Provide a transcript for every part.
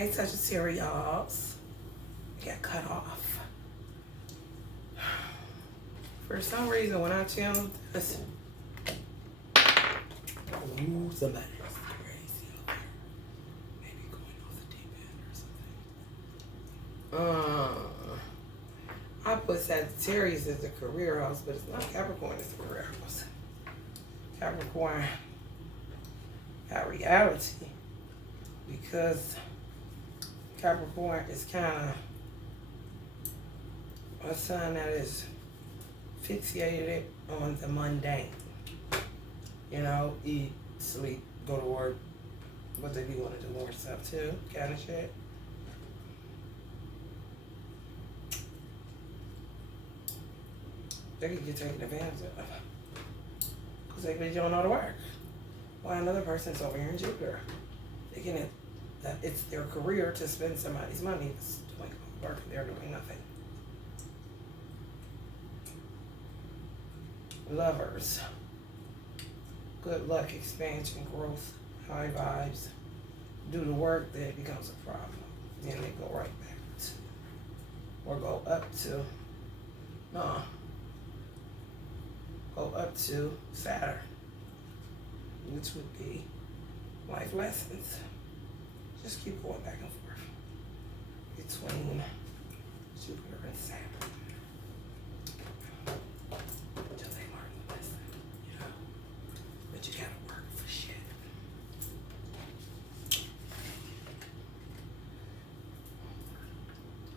Hey, Sagittarius. Got cut off. For some reason, when I channel this, ooh, somebody's crazy over there. Maybe going off the deep end or something. I put Sagittarius as a career house, but it's not Capricorn, it's a career house. Capricorn got reality because Capricorn is kind of a sign that is fixated on the mundane. You know, eat, sleep, go to work, what they do want to do more stuff too, kind of shit. They could get taken advantage of because they be doing all the work. While another person's over here in Jupiter, thinking that it's their career to spend somebody's money that's doing work and they're doing nothing. Lovers. Good luck, expansion, growth, high vibes. Do the work, then it becomes a problem. Then they go right back to, or go up to, go up to Saturn, which would be life lessons. Just keep going back and forth between Jupiter and Saturn until they learn the lesson, you know. But you gotta work for shit.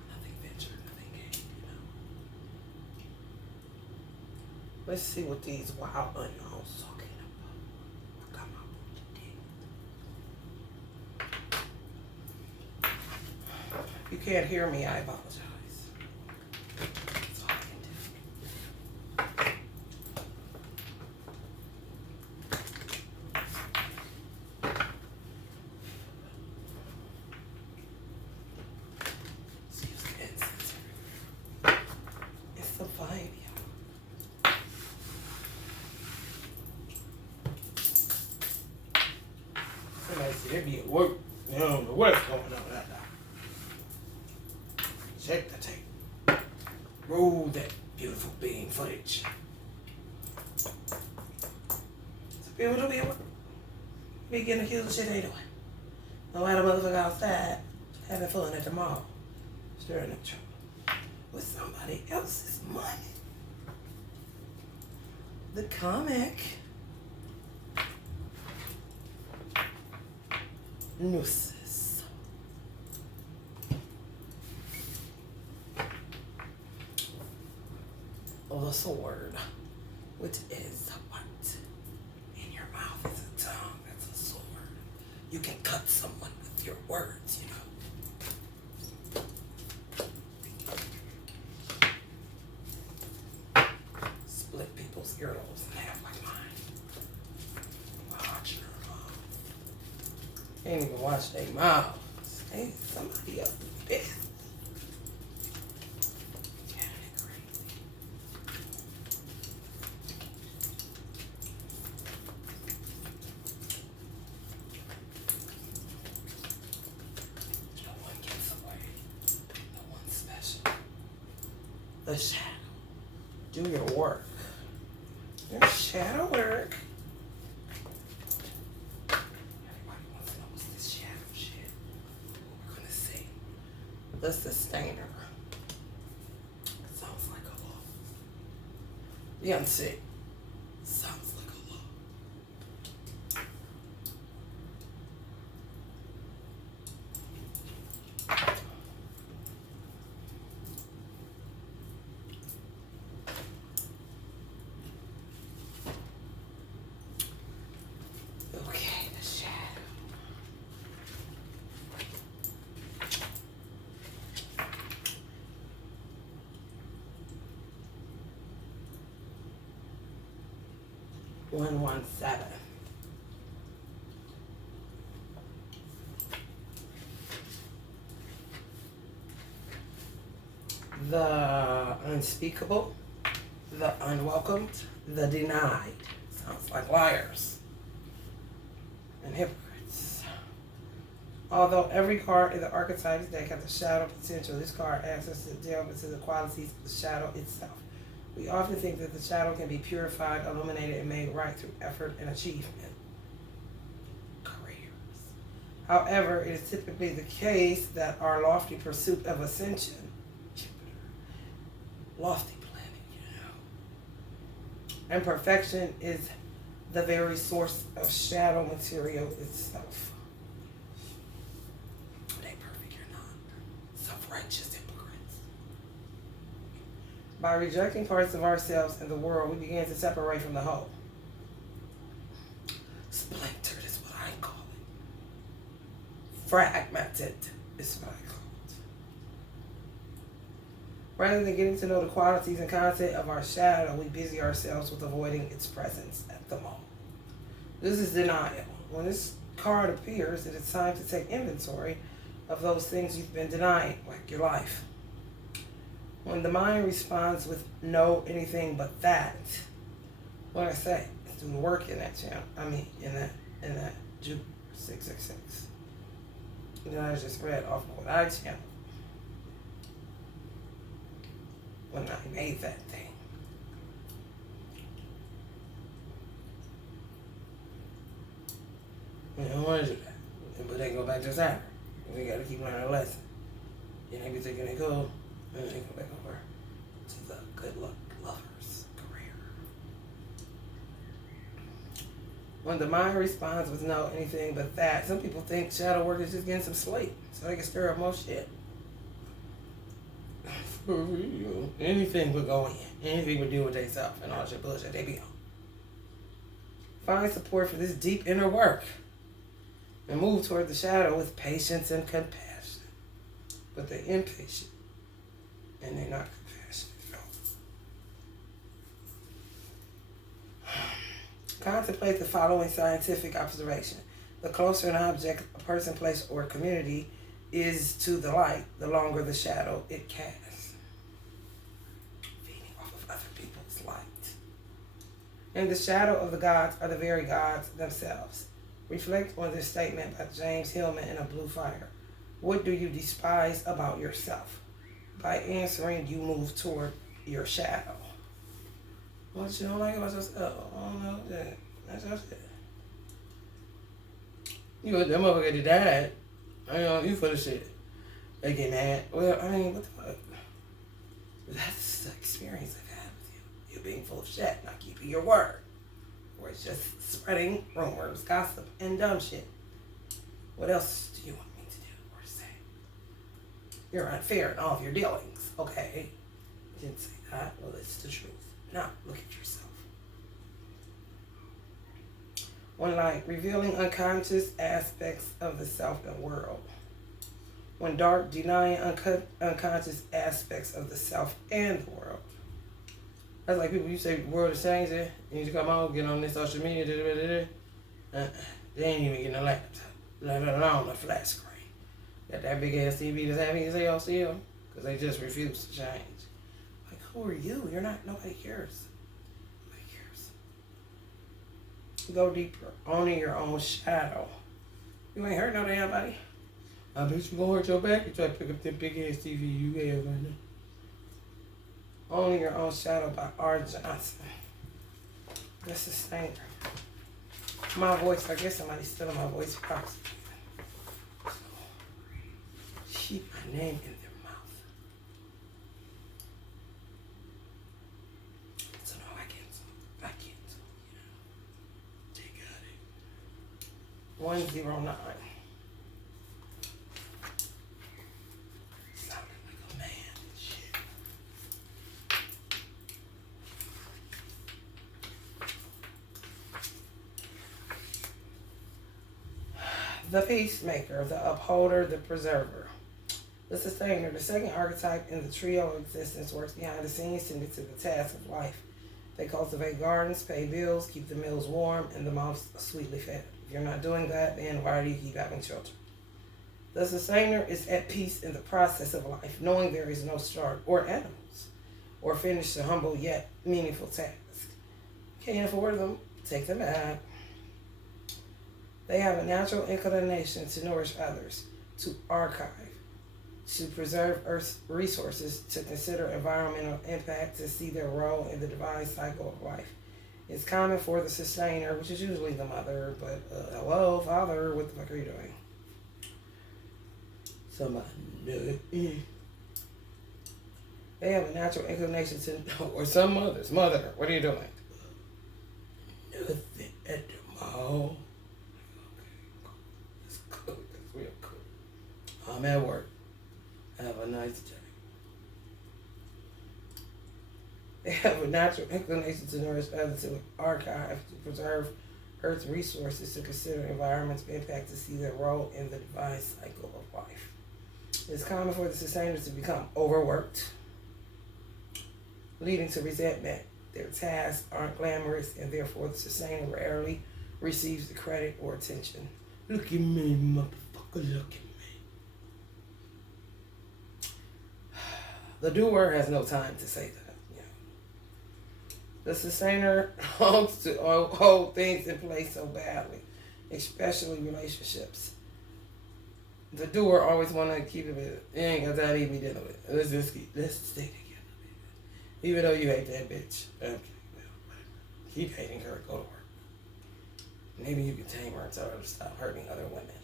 Nothing venture, nothing gain, you know. Let's see what these wild unknowns talking about. Come on, if you can't hear me, I apologize. That's all I can do. Excuse the incense. It's the vibe, y'all. Somebody said they be at work. They don't know what's going on out there. Check the tape. Roll that beautiful beam footage. So people don't be getting accused of shit they doing. No matter motherfucker outside having fun at the mall, stirring up trouble with somebody else's money. The comic nooses. The sword, which is what? In your mouth is a tongue, that's a sword. You can cut someone with your words, you know. Split people's earlobes in half like mine. Watch your mouth. Can't even watch their mouth. Hey, somebody else's business. The shadow. Do your work. Your shadow work. Everybody wants to know what's this shadow shit. What we're gonna see. The sustainer. It sounds like a law. The unseen. Sounds like a law. Okay, the shadow. One 7. The unspeakable, the unwelcomed, the denied. Sounds like liars and hypocrites. Although every card in the archetypes deck has a shadow potential, this card asks us to delve into the qualities of the shadow itself. We often think that the shadow can be purified, illuminated, and made right through effort and achievement. Careers. However, it is typically the case that our lofty pursuit of ascension, Jupiter, lofty planet, and perfection is the very source of shadow material itself. Self-righteous hypocrites. By rejecting parts of ourselves and the world, we begin to separate from the whole. Splintered is what I call it. Fragmented is what I call it. Rather than getting to know the qualities and content of our shadow, we busy ourselves with avoiding its presence at the moment. This is denial. When this card appears, it is time to take inventory of those things you've been denying, like your life. When the mind responds with no anything but that, what I say, it's doing work in that channel. In that Jupiter 666. That I just read off of what I channeled when I made that thing. You don't want to do that, but they go back to Saturn. We got to keep learning a lesson. You know, everything gonna go, and then go back over to the good luck lover's career. When the mind responds with no anything but that, some people think shadow work is just getting some sleep, so they can stir up more shit. For real. Anything would go in. Anything would do with themselves and all that bullshit they be on. Find support for this deep inner work. And move toward the shadow with patience and compassion. But they're impatient. And they're not compassionate at all. Contemplate the following scientific observation. The closer an object, a person, place, or community is to the light, the longer the shadow it casts. Feeding off of other people's light. And the shadow of the gods are the very gods themselves. Reflect on this statement by James Hillman in A Blue Fire. What do you despise about yourself? By answering, you move toward your shadow. What you don't like about yourself? I don't know that. That's your shit. You that motherfucker that died. I know you full of shit. They get mad. Well, I mean, what the fuck? That's the experience I've had with you. You're being full of shit, not keeping your word. Or it's just spreading rumors, gossip, and dumb shit. What else do you want me to do or say? You're unfair in all of your dealings. Okay. You didn't say that. Well, it's the truth. Now, look at yourself. When light, revealing unconscious aspects of the self and world. When dark, denying unconscious aspects of the self and the world. That's like people, you say the world is changing, you need to come on, get on this social media, they ain't even getting a laptop, let alone a flat screen. Got that big ass TV that's having his hell still, because they just refuse to change. Like, who are you? You're not, nobody cares. Nobody cares. Go deeper, owning your own shadow. You ain't hurt no damn body. I bet you gonna hurt your back if you try to pick up that big ass TV you have right now. Owning Your Own Shadow by R. Johnson. This is Stainer. My voice, I guess somebody's stealing my voice. Keep my name in their mouth. So no, I can't. They got it. 109. The peacemaker, the upholder, the preserver. The sustainer, the second archetype in the trio of existence, works behind the scenes to get to the task of life. They cultivate gardens, pay bills, keep the meals warm, and the mouths sweetly fed. If you're not doing that, then why do you keep having children? The sustainer is at peace in the process of life, knowing there is no start or animals, or finish the humble yet meaningful task. Can't afford them, take them back. They have a natural inclination to nourish others, to archive, to preserve Earth's resources, to consider environmental impact, to see their role in the divine cycle of life. It's common for the sustainer, which is usually the mother, but hello, father, what the fuck are you doing? Somebody. They have a natural inclination to, or some mothers, mother, what are you doing? Nothing at the mall. That's cool. That's real cool. I'm at work. Have a nice day. They have a natural inclination to nourish others, to archive, to preserve Earth's resources, to consider environmental impact, to see their role in the divine cycle of life. It's common for the sustainers to become overworked, leading to resentment. Their tasks aren't glamorous, and therefore the sustainer rarely receives the credit or attention. Look at me, motherfucker, look at me. The doer has no time to say that. The sustainer longs to hold things in place so badly, especially relationships. The doer always want to keep it. You ain't got time to be dealing with it. Let's stay together, baby. Even though you hate that bitch. Okay, well, whatever. Keep hating her. Go to work. Maybe you can tame her and tell her to stop hurting other women.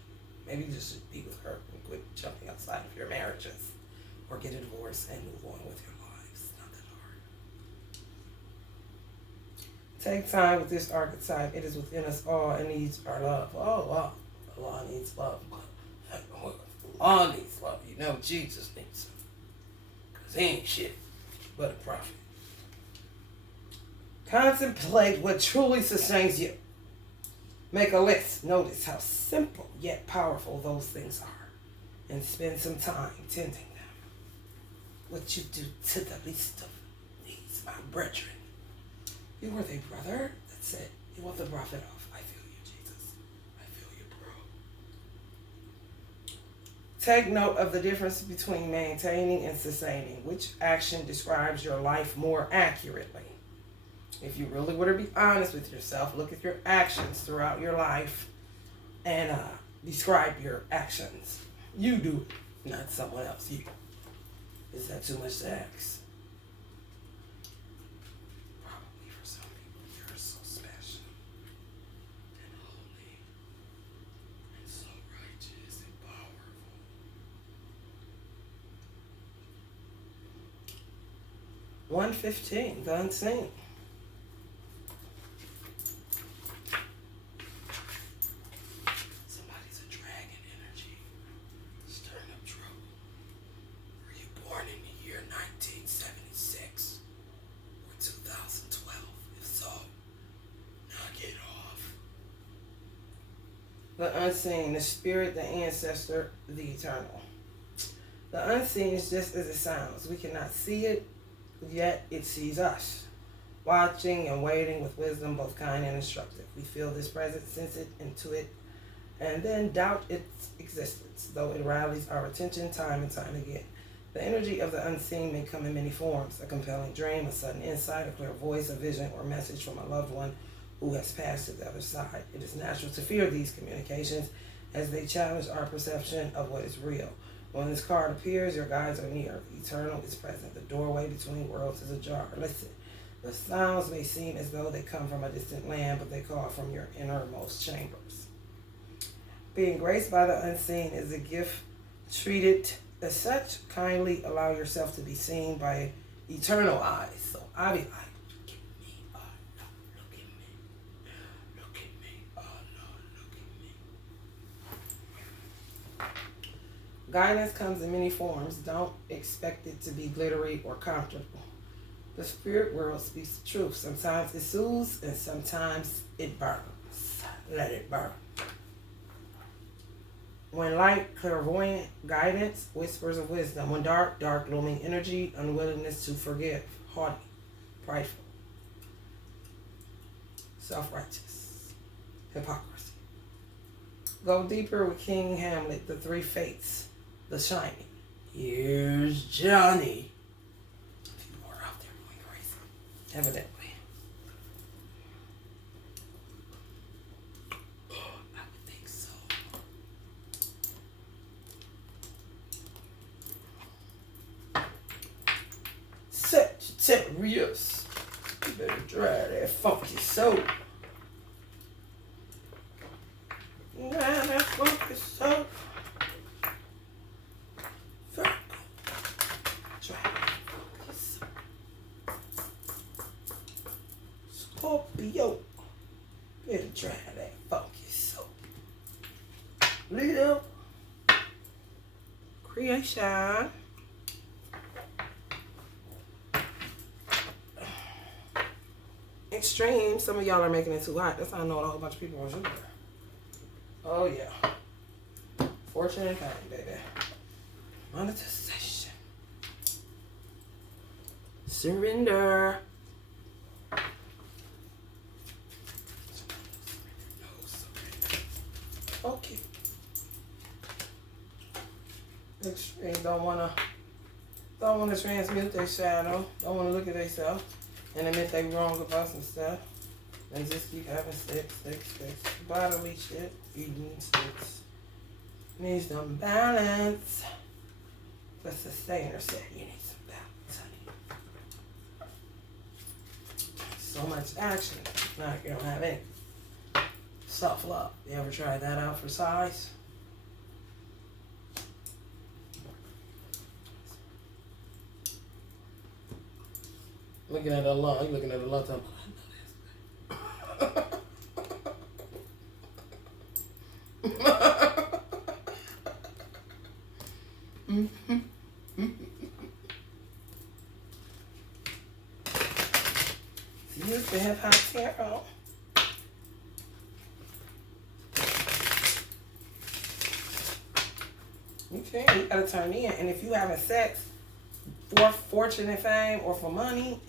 Maybe you just should be with her and quit jumping outside of your marriages, or get a divorce and move on with your lives. Not that hard. Take time with this archetype. It is within us all and needs our love. Oh, wow. Allah needs love. Allah needs love. You know Jesus needs him. Because he ain't shit but a prophet. Contemplate what truly sustains you. Make a list. Notice how simple yet powerful those things are. And spend some time tending them. What you do to the least of these, my brethren. You are their brother. That's it. You want the prophet off. I feel you, Jesus. I feel you, bro. Take note of the difference between maintaining and sustaining. Which action describes your life more accurately? If you really want to be honest with yourself, look at your actions throughout your life and describe your actions. You do it, not someone else. You. Is that too much to ask? And so righteous and powerful. 115, the unseen. Somebody's a dragon energy, stirring up trouble. Were you born in the year 1976 or 2012? If so, knock it off. The unseen, the spirit, the ancestor, the eternal. The unseen is just as it sounds. We cannot see it, yet it sees us. Watching and waiting with wisdom, both kind and instructive. We feel this presence, sense it, intuit, and then doubt its existence, though it rallies our attention time and time again. The energy of the unseen may come in many forms: a compelling dream, a sudden insight, a clear voice, a vision, or message from a loved one who has passed to the other side. It is natural to fear these communications as they challenge our perception of what is real. When this card appears, your guides are near. The eternal is present. The doorway between worlds is ajar. Listen. The sounds may seem as though they come from a distant land, but they call from your innermost chambers. Being graced by the unseen is a gift. Treated as such, kindly allow yourself to be seen by eternal eyes. So I be like, look at me, oh no, look at me. Look at me, oh no, look at me. Guidance comes in many forms. Don't expect it to be glittery or comfortable. The spirit world speaks the truth. Sometimes it soothes and sometimes it burns. Let it burn. When light, clairvoyant guidance, whispers of wisdom. When dark, dark looming energy, unwillingness to forgive, haughty, prideful, self-righteous, hypocrisy. Go deeper with King Hamlet, the three fates, the shining. Here's Johnny. People are out there going crazy, evidently. I would think Sagittarius. You better dry that funky soap. Dry that funky soap. Virgo. Dry that funky soap. Scorpio. Better dry that funky soap. Leo. Creation. Extreme. Some of y'all are making it too hot. That's how I know a whole bunch of people on Jupiter. Oh yeah. Fortune and fame, baby. Monetization. Surrender. Okay. Extreme don't wanna transmute their shadow. Don't wanna look at themselves and admit they wrong about some stuff. And just keep having sex. Bodily shit. Eating sex. Needs some balance. The sustainer said you need some balance, honey. So much action. Now you don't have any. Self-love. You ever tried that out for size? Looking at the law. You looking at the law time. You used to have hot tarot. Okay, you gotta turn in. And if you having sex for fortune and fame or for money,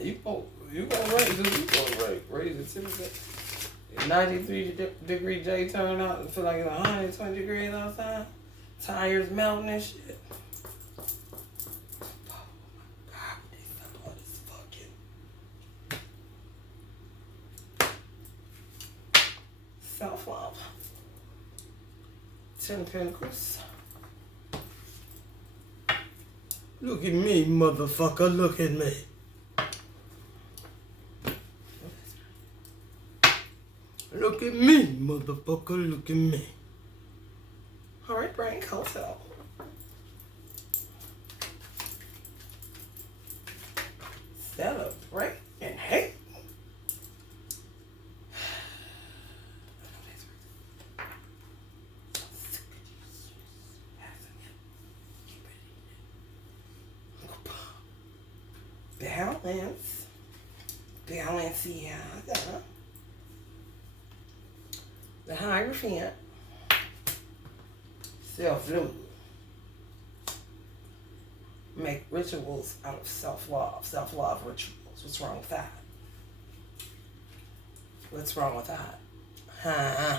you gonna raise the temperature. 93-degree J turn out and feel like it's 120 degrees outside. Tires melting and shit. Oh my God, this blood is fucking. Self-love. 10 of Pentacles. Look at me, motherfucker. Look at me. Look at me, motherfucker. Look at me. All right, Brain Hotel. Celebrate and hate. Balance, yeah. The Hierophant. Self-love. Make rituals out of self-love. Self-love rituals. What's wrong with that? What's wrong with that? Huh?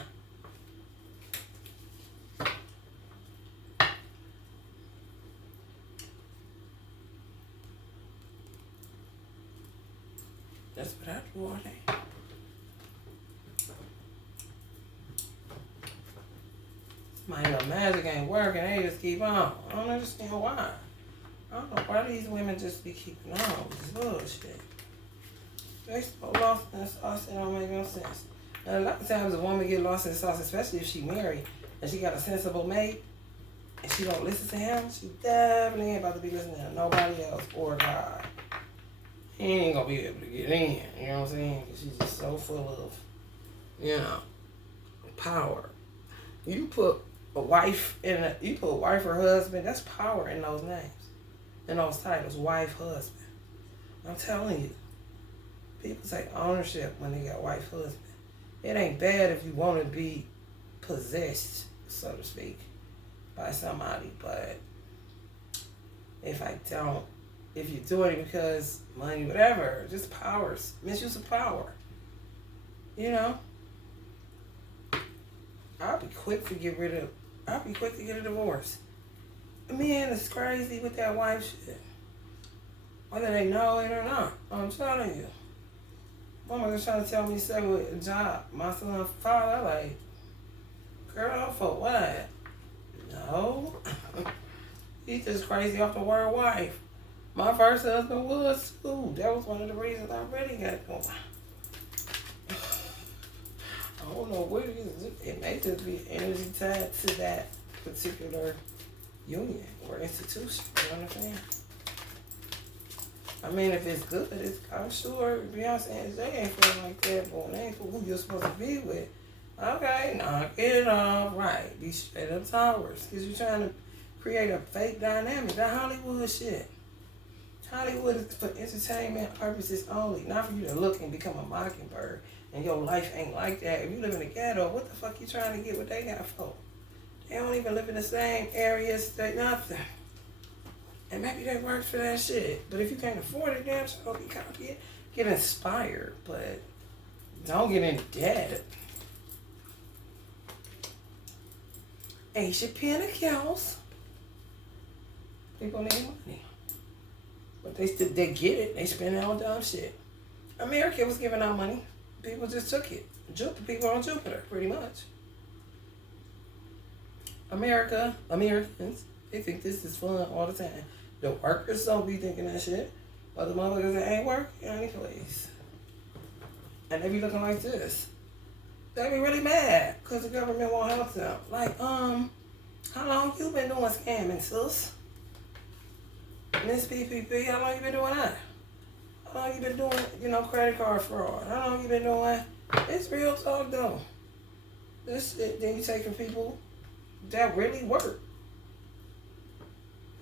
That's what I do all day. My little magic ain't working. They just keep on. I don't understand why. I don't know why these women just be keeping on with this bullshit. They so lost in the sauce, it don't make no sense. And a lot of times a woman get lost in the sauce, especially if she married and she got a sensible mate and she don't listen to him, she definitely ain't about to be listening to nobody else or God. He ain't gonna be able to get in, you know what I'm saying? Because she's just so full of, you know, power. You put a wife or husband, that's power in those names, in those titles, wife, husband. I'm telling you, people take ownership when they got wife, husband. It ain't bad if you want to be possessed, so to speak, by somebody, but if you're doing it because money, whatever, just powers, misuse of power, you know? I'll be quick to get a divorce. Man, it's crazy with that wife shit. Whether they know it or not, I'm telling you. Mama was trying to tell me to stay with a job. My son's father, like, girl, for what? No. He's just crazy off the word wife. My first husband was too. That was one of the reasons I really got going. I don't know what it is. It may just be energy tied to that particular union or institution. You know what I'm saying? I mean, if it's good, I'm sure Beyonce and Jay ain't feeling like that, but they ain't who you're supposed to be with. Okay, knock it off. Right. Be straight up towers. Because you're trying to create a fake dynamic. That Hollywood shit. Hollywood is for entertainment purposes only. Not for you to look and become a mockingbird. And your life ain't like that. If you live in the ghetto, what the fuck you trying to get what they got for? They don't even live in the same areas. They nothing. And maybe they work for that shit. But if you can't afford it, damn sure be copy. Get inspired. But don't get in debt. Ace of Pentacles. People need money. But they get it. They spend it on dumb shit. America was giving out money. People just took it. People on Jupiter, pretty much. Americans, they think this is fun all the time. The workers don't be thinking that shit. But the motherfuckers that ain't working any place. And they be looking like this. They be really mad because the government won't help them. Like, how long you been doing scamming, sis? Miss PPP, how long you been doing that? How long you been doing, credit card fraud? How long you been doing? It's real talk, though. This shit, then you taking people that really work.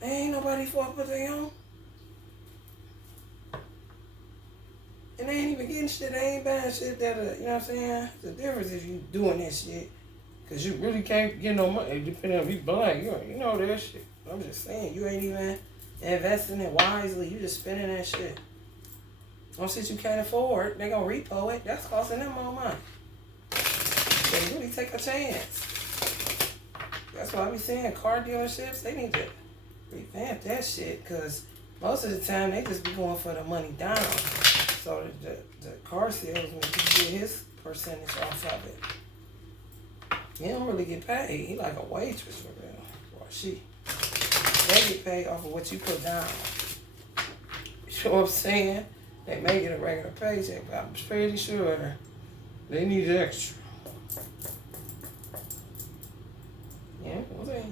Ain't nobody fault but they own. And they ain't even getting shit. They ain't buying shit that, you know what I'm saying? The difference is you doing that shit. Because you really can't get no money. Depending on if you blind, you know that shit. I'm just saying, you ain't even investing it wisely. You just spending that shit. On shit you can't afford, they gonna repo it. That's costing them more money. They really take a chance. That's why I be saying car dealerships, they need to revamp that shit. Because most of the time, they just be going for the money down. So the car salesman can get his percentage off of it. He don't really get paid. He like a waitress for real. Or she. They get paid off of what you put down. You know what I'm saying? They may get a regular paycheck, but I'm pretty sure they need extra. Yeah, what's that?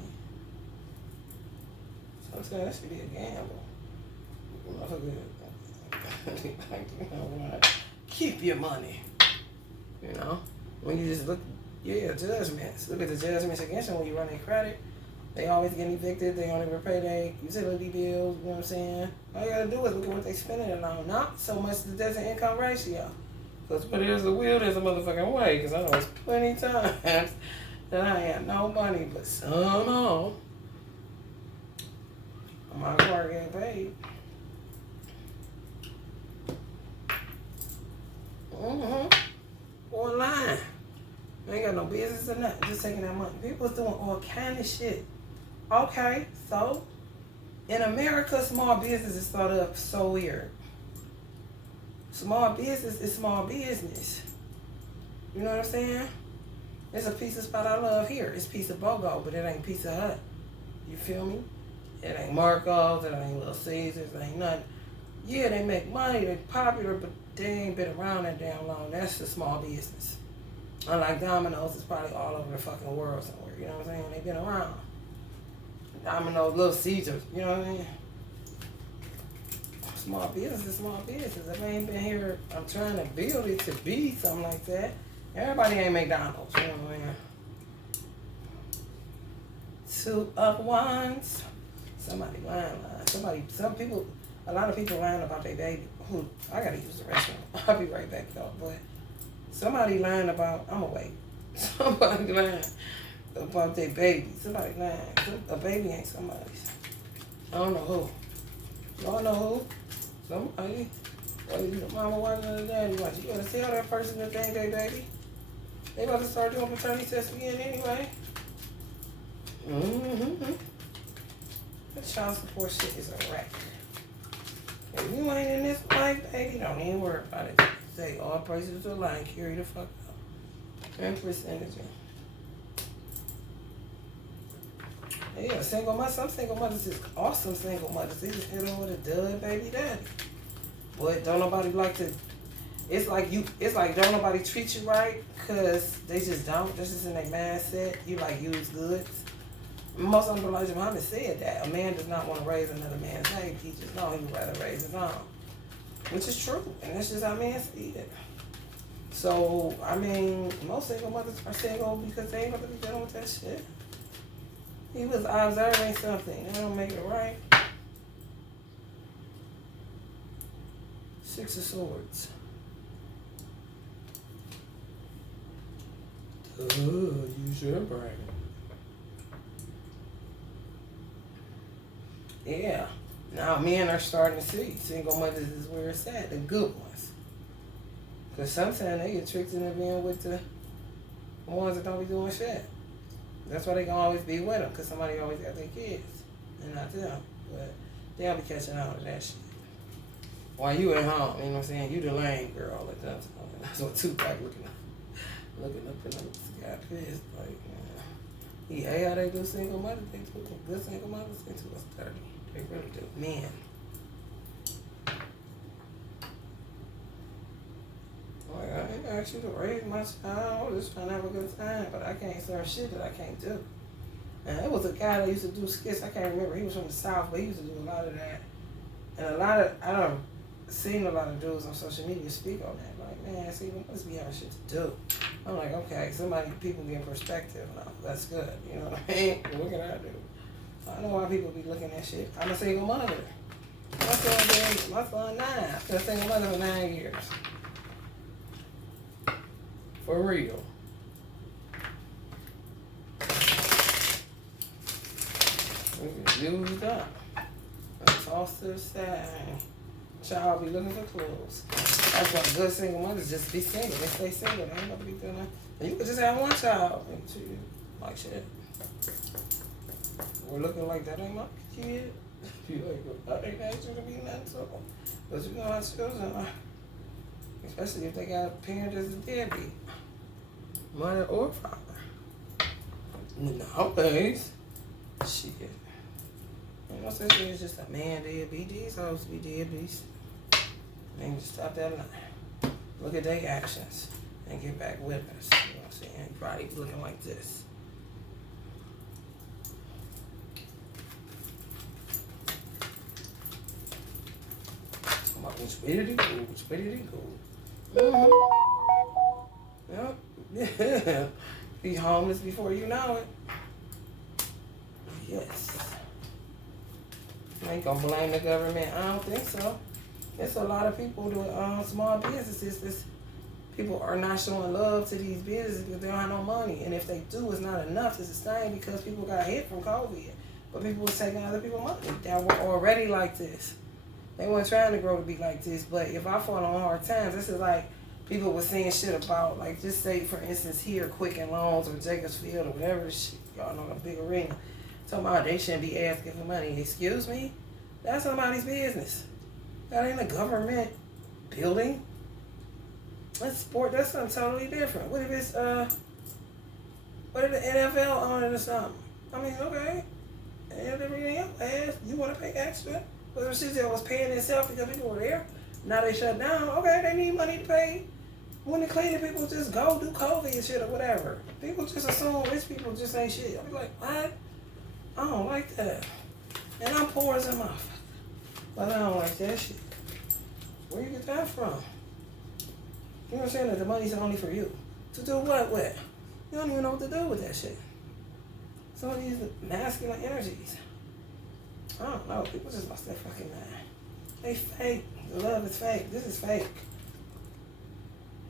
Sometimes that should be a gamble. Keep your money. When you just look, judgments. Look at the judgments against them when you run their credit. They always get evicted. They only repay their utility bills. You know what I'm saying? All you gotta do is look at what they spending it on. Not so much the debt to income ratio. Because where there's a will, there's a motherfucking way. Because I know it's plenty times that I ain't no money, but somehow my car getting paid. Online. They ain't got no business or nothing. Just taking that money. People's doing all kind of shit. Okay, so in America, small business is thought of so weird. Small business is small business. You know what I'm saying? It's a Pizza Spot I love here. It's Pizza BOGO, but it ain't Pizza Hut. You feel me? It ain't Marco's, it ain't Little Caesars, it ain't nothing. Yeah, they make money, they're popular, but they ain't been around that damn long. That's the small business. Unlike Domino's, it's probably all over the fucking world somewhere. You know what I'm saying? They've been around. Domino's, Little Caesars, you know what I mean? Small business is small business. If I ain't been here, I'm trying to build it to be something like that. Everybody ain't McDonald's, you know what I mean? Two of Wands. Somebody lying. A lot of people lying about their baby. I gotta use the restroom. I'll be right back, y'all. But somebody lying about, I'ma wait. Somebody lying about their baby. Somebody lying. A baby ain't somebody's. I don't know who. Y'all know who? Somebody. Whether you the mama watching or the daddy watching. You gotta tell that person that they ain't their baby. They about to start doing paternity tests again anyway. The child support shit is a wreck. If you ain't in this life, baby, don't even worry about it. Say all praises to the line, carry the fuck up. Empress energy. Yeah, single mothers. Some single mothers is awesome single mothers. They just hit on with a dud baby daddy. But don't nobody like to. It's like don't nobody treat you right because they just don't. That's just in their mindset. You like use goods. Most of them, like Muhammad said, that a man does not want to raise another man's baby. He just know he would rather raise his own, which is true, and that's just how men see it. So I mean, most single mothers are single because they ain't about to be dealing with that shit. He was observing something. That don't make it right. Six of Swords. Use your brain. Yeah. Now men are starting to see single mothers is where it's at, the good ones. Because sometimes they get tricked into being with the ones that don't be doing shit. That's why they can always be with them, because somebody always got their kids and not them. But they'll be catching on to that shit. While you at home, you know what I'm saying? You the lame girl at that time. That's what Tupac looking up in the sky pissed. Like, he hate how they do single mothers. They do good single mothers into us 30. They really do. Men. Like, I didn't ask you to raise my child. I'm just trying to have a good time, but I can't serve shit that I can't do. And it was a guy that used to do skits. I can't remember. He was from the South, but he used to do a lot of that. And I don't seen a lot of dudes on social media speak on that. Like, man, see, we must be having shit to do. I'm like, okay, people get perspective. No, that's good. You know what I mean? What can I do? I know why people be looking at shit. I'm a single mother. My son 9. I've been a single mother for 9 years. For real. Used up. Tossed to the side. Child be looking for clothes. That's why good single mothers just be single. They stay single. They ain't gonna be doing that. And you could just have one child and treat like shit. We're looking like that ain't my kid. You like, I ain't asked you to be nothing to them. But you know how children are. Especially if they got a parent that's a deadbeat. Mother or father. Nowadays, shit. Ain't no such thing as just a man deadbeat. These hoes be deadbeats. They can just stop that line. Look at their actions and get back with us. You know what I'm saying? You probably be looking like this. Come on, which way did he go? Which way did he go? Mm-hmm. Yep. Be homeless before you know it. Yes. I ain't gonna blame the government. I don't think so. There's a lot of people doing small businesses. People are not showing love to these businesses because they don't have no money. And if they do, it's not enough to sustain because people got hit from COVID. But people was taking other people's money that were already like this. They weren't trying to grow to be like this. But if I fall on hard times, this is like people were saying shit about, like, just say, for instance, here, Quicken Loans or Jacobs Field or whatever shit, y'all know, a big arena. Talking about they shouldn't be asking for money. Excuse me? That's somebody's business. That ain't a government building. That's sport. That's something totally different. What if it's what if the NFL own it or something? I mean, okay. And everything else, ass, you want to pay extra? But if shit that was paying itself because people were there, now they shut down. Okay, they need money to pay. When the cleaning people just go do COVID and shit or whatever. People just assume rich people just ain't shit. I be like, what? I don't like that. And I'm poor as a motherfucker. But I don't like that shit. Where you get that from? You know what I'm saying? That the money's only for you. To do what with? You don't even know what to do with that shit. Some of these masculine energies. I don't know. People just lost their fucking mind. They fake. The love is fake. This is fake.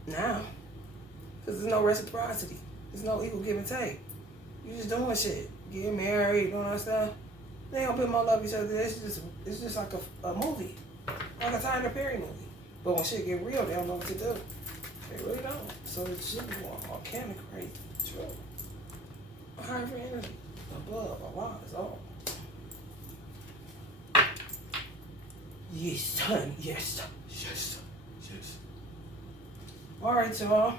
Now. Because there's no reciprocity. There's no equal give and take. You just doing shit. Getting married, doing that stuff. They don't put more love each other. It's just like a movie. Like a Tyler Perry movie. But when shit get real, they don't know what to do. They really don't. So the shit be going organic, crazy. True. Higher energy. Above, a lot is all. Yes, honey. Yes. Yes. Yes. Alright, y'all.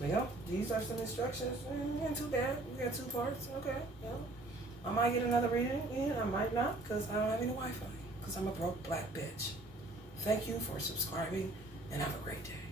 Well, these are some instructions. Ain't too bad. We got 2 parts. Okay. I might get another reading in, I might not, because I don't have any Wi-Fi, because I'm a broke black bitch. Thank you for subscribing, and have a great day.